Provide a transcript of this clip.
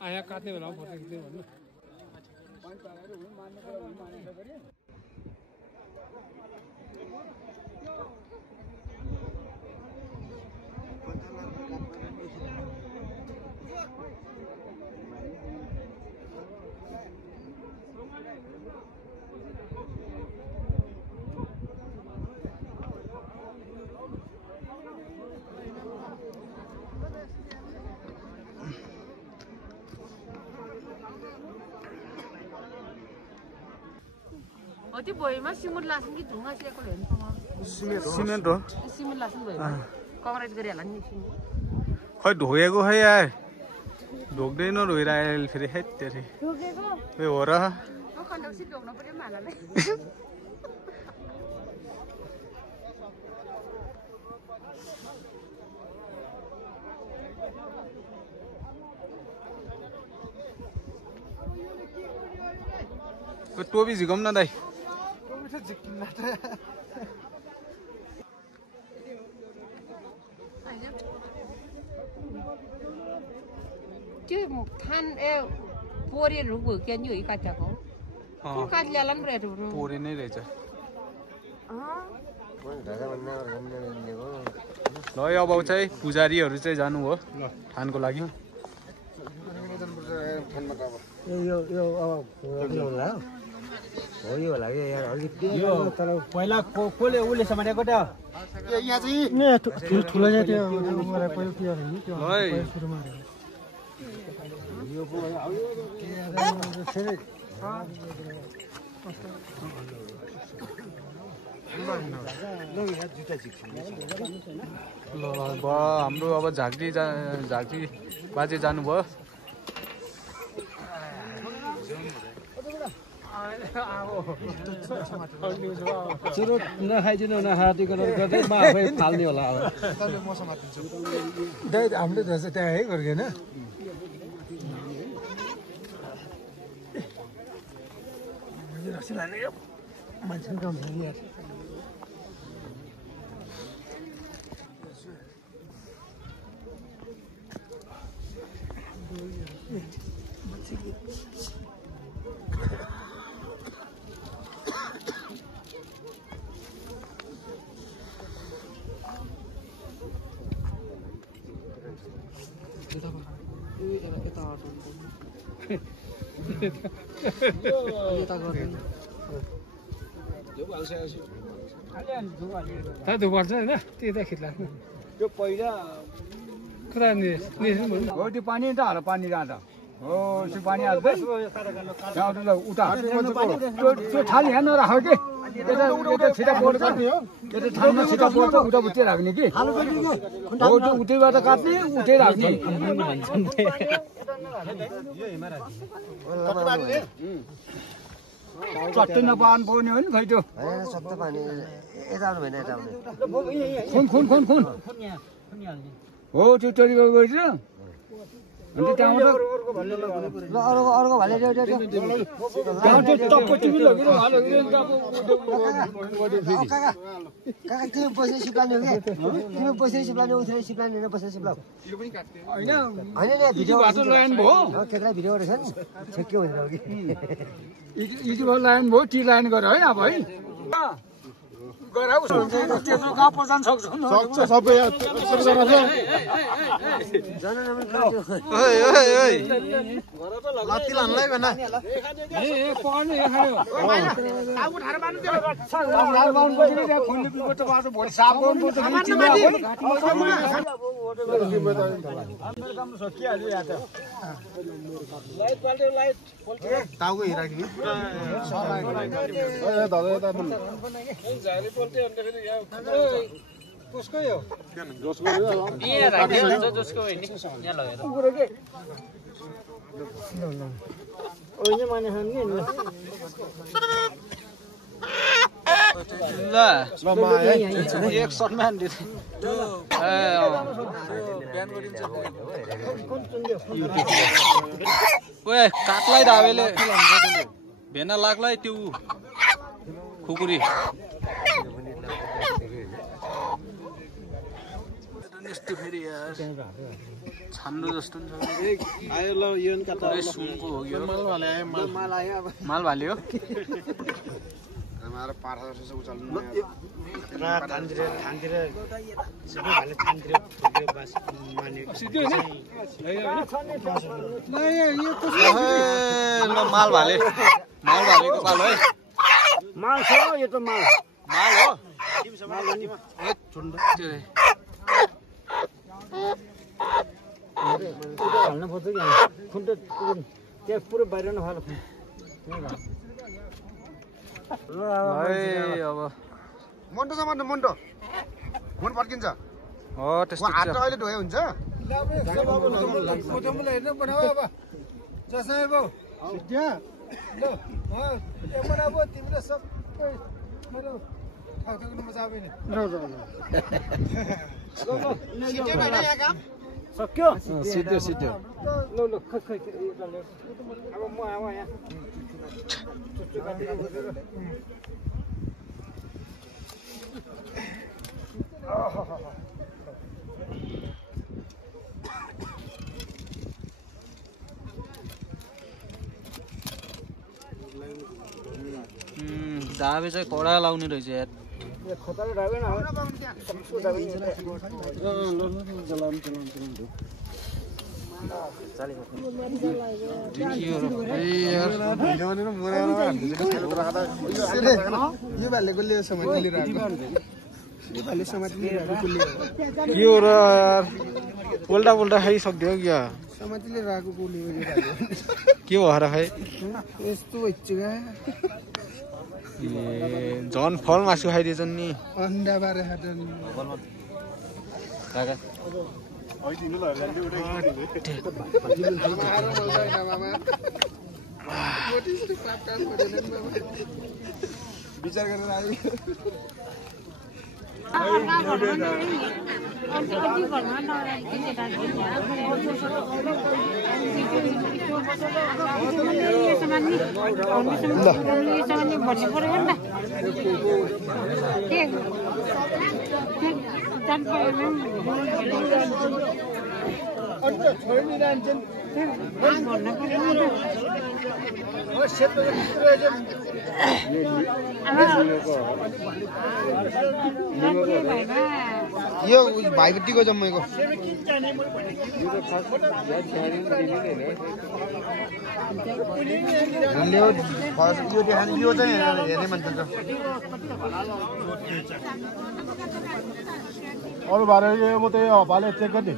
आया काट्ने बेलामा फोटो खिच्दै भन्नु 어디 보이면 시물 나신 게 동아 시에 걸려 있는 सिमेन्ट हो 시물 나신 거예요. कांग्रेस गरे होला नि सिङ खै ढोगेको खै यार ढोक्दैन रोइरहेल फेरि हेट तेरि ढोगेको ए हो र म कन्डक्सी ढोक्न पर्यो मालाले टोपी झिकाउँ न दाइ त्यो थान ए पोरेहरू भुक्यान यो काटेको काटल्यालन ब्रेडहरू पोरे नै रहेछ ल अब चाहिँ पुजारीहरू चाहिँ जानु हो थानको लागि हो यो होला यार अलि यो पहिला कोले उले समाटेको त यहाँ चाहिँ ठुलो चाहिँ त्यो पहिला के हो नि त्यो सुरुमा यो ल हाम्रो अब झाँक्री बाजे जानुभयो चुरो नखाइदिनु नखादिकन गर्दै म आफै फाल्ने होला अब हामीले त त्यहाँ है गर्दैन मान्छे काम छ नि यार ता दुपर्छ हैन त्यता खिच्ला त्यो पहिला कुरा नि हो त्यो पानी त हाल पानी जाँदा हो त्यो पानी हाल्दै उता त्यो थाली यहाँ नराख कि यता छिटा पोर्छ यता ठाउँमा छिटा पोर्छ उता उतै राख्ने कि हो त्यो उतैबाट काट्ने उतै राख्ने चट्टै नपान पर्ने हो नि खै त्यो सबै पानी यता आउनु भएन यता आउनु खुन हो त्यो तरिका गरिछ अनि त्यहाँबाट ल अर्को भाले त्यहाँ त्यो टप्पो टिभी लगेर काका तिमी बस्ने सिप्लाने हो कि तिमी बस्ने सिप्लाने उठेर सिप्लाने होइन बस्ने सिप्लाउ होइन होइन भिडियो बाटो लाइन भयो केटालाई भिडियो गरेछ नि छेक्यो भनेर हो कि इजिबल लाइन भयो टी लाइन गर है अब है गराउ त्यत्रो कहाँ पजान सक्छ सबै लत्ती लान्लाई भन टाउको हिराख्ने कसको हो यहाँ राख्दै हुन्छ जसको होइन यहाँ लगेर ओइने माने हान्ने नि ल एक शटमा हान्दियो ओए काट्लाई धावेले भेना लाग्लाई त्यो खुकुरी यस्तो फेरि यार छान्नु जस्तो नि छ आयो ल यो नि कता पुरै सुनको हो यो माल वाले आयो माल आयो अब माल भाल्यो हमारा पाठा जस्तो उचाल्नु ल माल भालेको पालो है माल छ यो त माल हो हाल्नु पर्छ कि खुन्ट त्यहाँ पुरो बाहिर नफाल्नु अब मन्टो छ मन्टो हुन पड्किन्छ हो त्यस्तो हात त अहिले ढोए हुन्छ सक्यो सिद्धो ल ल खै अब म आऊ यहाँ दाबे चाहिँ कडा लाउने रहेछ यार खतरा डाबे ना सबको डाबे यो भाले गोले समातिलिरहेको यो भाले समातिलिरहेको गोले के हो र उल्टा उल्टा खाइसक्यो क्या समातिलिरहेको गोले के भयो र खै यस्तो भइसक्यो झन् फल मासु खाइदिएछन् नि अन्डा बारे खाँदैन विचार गरेर आयो यो भाइको टिको जम्मेको यो चाहिँ हेर्ने मान्छे छ अरू भाडा म त यो भाले चेक गर्ने